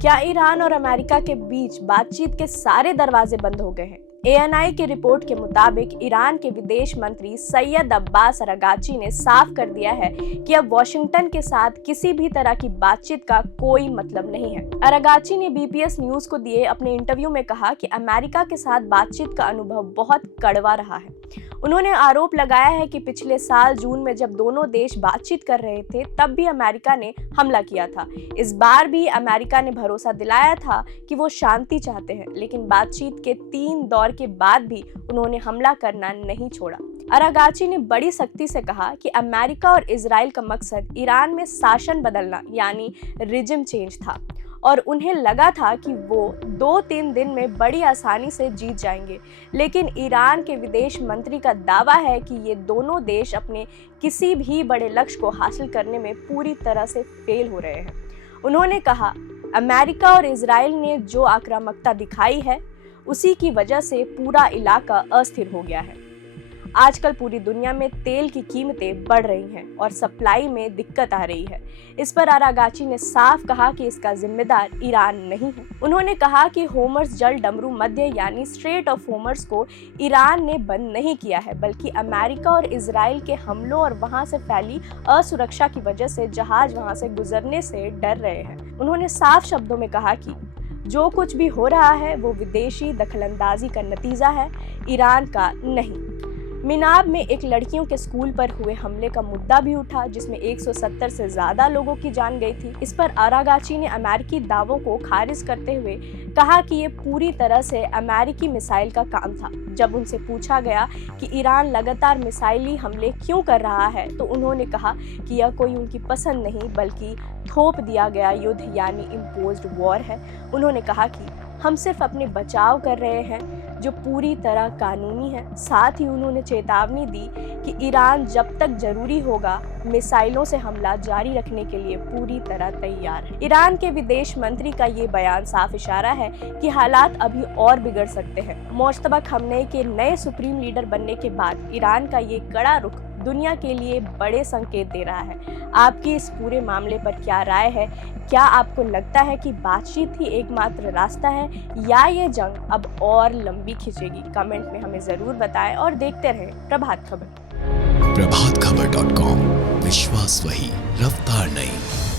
क्या ईरान और अमेरिका के बीच बातचीत के सारे दरवाजे बंद हो गए हैं? एएनआई की रिपोर्ट के मुताबिक ईरान के विदेश मंत्री सैयद अब्बास अरागाची ने साफ कर दिया है कि अब वॉशिंगटन के साथ किसी भी तरह की बातचीत का कोई मतलब नहीं है। अरागाची ने बीपीएस न्यूज को दिए अपने इंटरव्यू में कहा कि अमेरिका के साथ बातचीत का अनुभव बहुत कड़वा रहा है। उन्होंने आरोप लगाया है कि पिछले साल जून में जब दोनों देश बातचीत कर रहे थे तब भी अमेरिका ने हमला किया था। इस बार भी अमेरिका ने भरोसा दिलाया था कि वो शांति चाहते हैं, लेकिन बातचीत के 3 दौर के बाद भी उन्होंने हमला करना नहीं छोड़ा। अरागाची ने बड़ी सख्ती से कहा कि अमेरिका और इजराइल का मकसद ईरान में शासन बदलना यानी रिजिम चेंज था और उन्हें लगा था कि वो 2-3 दिन में बड़ी आसानी से जीत जाएंगे। लेकिन ईरान के विदेश मंत्री का दावा है कि ये दोनों देश अपने किसी भी बड़े लक्ष्य को हासिल करने में पूरी तरह से फेल हो रहे हैं। उन्होंने कहा, अमेरिका और इजराइल ने जो आक्रामकता दिखाई है उसी की वजह से पूरा इलाका अस्थिर हो गया है। आजकल पूरी दुनिया में तेल की कीमतें बढ़ रही हैं और सप्लाई में दिक्कत आ रही है। इस पर अरागाची ने साफ कहा कि इसका जिम्मेदार ईरान नहीं है। उन्होंने कहा कि होर्मुज़ जल डमरू मध्य यानी स्ट्रेट ऑफ होर्मुज़ को ईरान ने बंद नहीं किया है, बल्कि अमेरिका और इजराइल के हमलों और वहां से फैली असुरक्षा की वजह से जहाज वहां से गुजरने से डर रहे हैं। उन्होंने साफ शब्दों में कहा कि जो कुछ भी हो रहा है वो विदेशी दखलंदाजी का नतीजा है, ईरान का नहीं। मिनाब में एक लड़कियों के स्कूल पर हुए हमले का मुद्दा भी उठा, जिसमें 170 से ज्यादा लोगों की जान गई थी। इस पर अरागाची ने अमेरिकी दावों को खारिज करते हुए कहा कि ये पूरी तरह से अमेरिकी मिसाइल का काम था। जब उनसे पूछा गया कि ईरान लगातार मिसाइली हमले क्यों कर रहा है, तो उन्होंने कहा कि यह कोई उनकी पसंद नहीं बल्कि थोप दिया गया युद्ध यानी इम्पोज्ड वॉर है। उन्होंने कहा कि हम सिर्फ अपने बचाव कर रहे हैं जो पूरी तरह कानूनी है। साथ ही उन्होंने चेतावनी दी कि ईरान जब तक जरूरी होगा मिसाइलों से हमला जारी रखने के लिए पूरी तरह तैयार है। ईरान के विदेश मंत्री का ये बयान साफ इशारा है कि हालात अभी और बिगड़ सकते हैं। मुश्तबा खamenei के नए सुप्रीम लीडर बनने के बाद ईरान का ये कड़ा रुख दुनिया के लिए बड़े संकेत दे रहा है। आपकी इस पूरे मामले पर क्या राय है? क्या आपको लगता है कि बातचीत ही एकमात्र रास्ता है या ये जंग अब और लंबी खिंचेगी? कमेंट में हमें जरूर बताएं और देखते रहें प्रभात खबर। प्रभातखबर.com, विश्वास वही, रफ्तार नहीं।